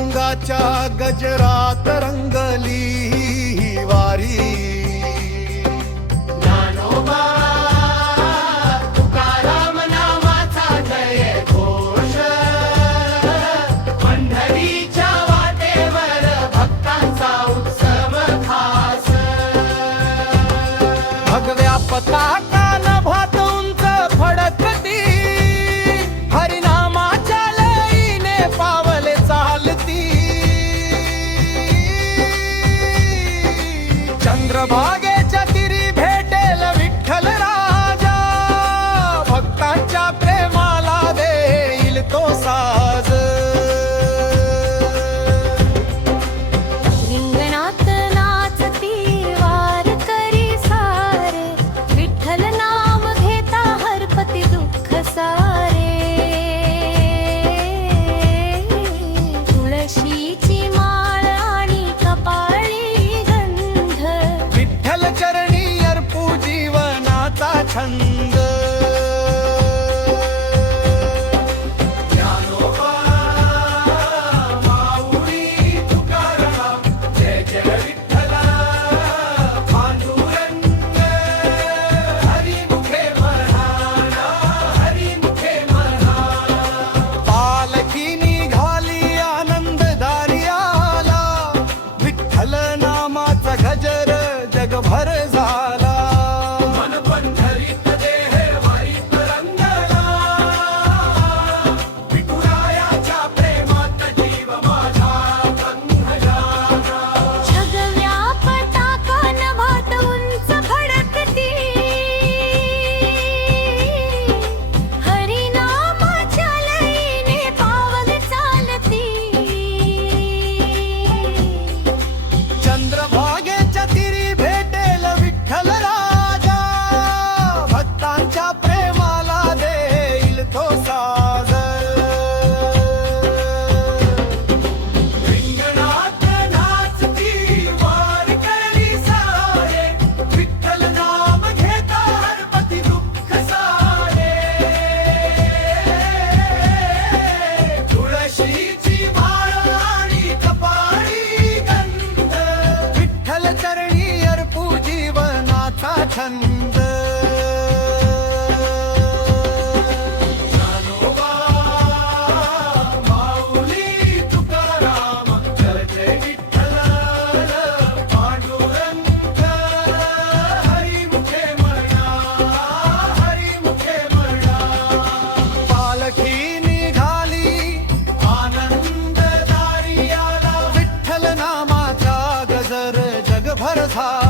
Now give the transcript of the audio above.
पांडुरंगाच्या गजरात रंगली ही वारी। ज्ञानोबा तुकाराम नामाचा जय घोष, पंढरीच्या वाटेवर भक्तांचा उत्सव खास। भगव्या पताका नभात उंच फडकती, हरिनामाच्या लयीने पावले चालती। चंद्रभागेच्या तीरी भेटेल विठ्ठल राजा, भक्तांच्या प्रेमाला देईल तो साज। रिंगणात नाचती वारकरी सारे, विठ्ठल नाम घेता हरपती दुःख सारे। तुळशीची माळ आणि कपाळी गंध, विठ्ठल चरणी अर्पू जीवनाचा छंद। ज्ञानोबा माऊली तुकाराम, जय जय विठ्ठल पांडुरंग। हरिमुखे म्हणा, हरिमुखे म्हणा। पालखी निघाली आनंददारी आला, विठ्ठल नामाचा गजर जगभर झाला। मन पंढरीत देह वारीत रंगला, विठुरायाच्या प्रेमात जीव माझा रंगला। छगव्या पताका नभात उंच फडकती, हरिनामाच्या लयीने पावले चालती। चंद्रभागेच्या तीरी भेटेल विठ्ठल राजा, भक्तांच्या प्रेमाला देईल तो साज। रिंगणात नाचती वारकरी सारे, विठ्ठल नाम घेता हरपती दुःख सारे। तुळशीची माळ आणि कपाळी गंध, विठ्ठल चरणी अर्पू जीवनाचा छंद। ज्ञानोबा माऊली तुकाराम, जय जय विठ्ठल पांडुरंग। हरिमुखे म्हणा, हरिमुखे म्हणा। पालखी निघाली आनंददारी आला, विठ्ठल नामाचा गजर जगभर झाला।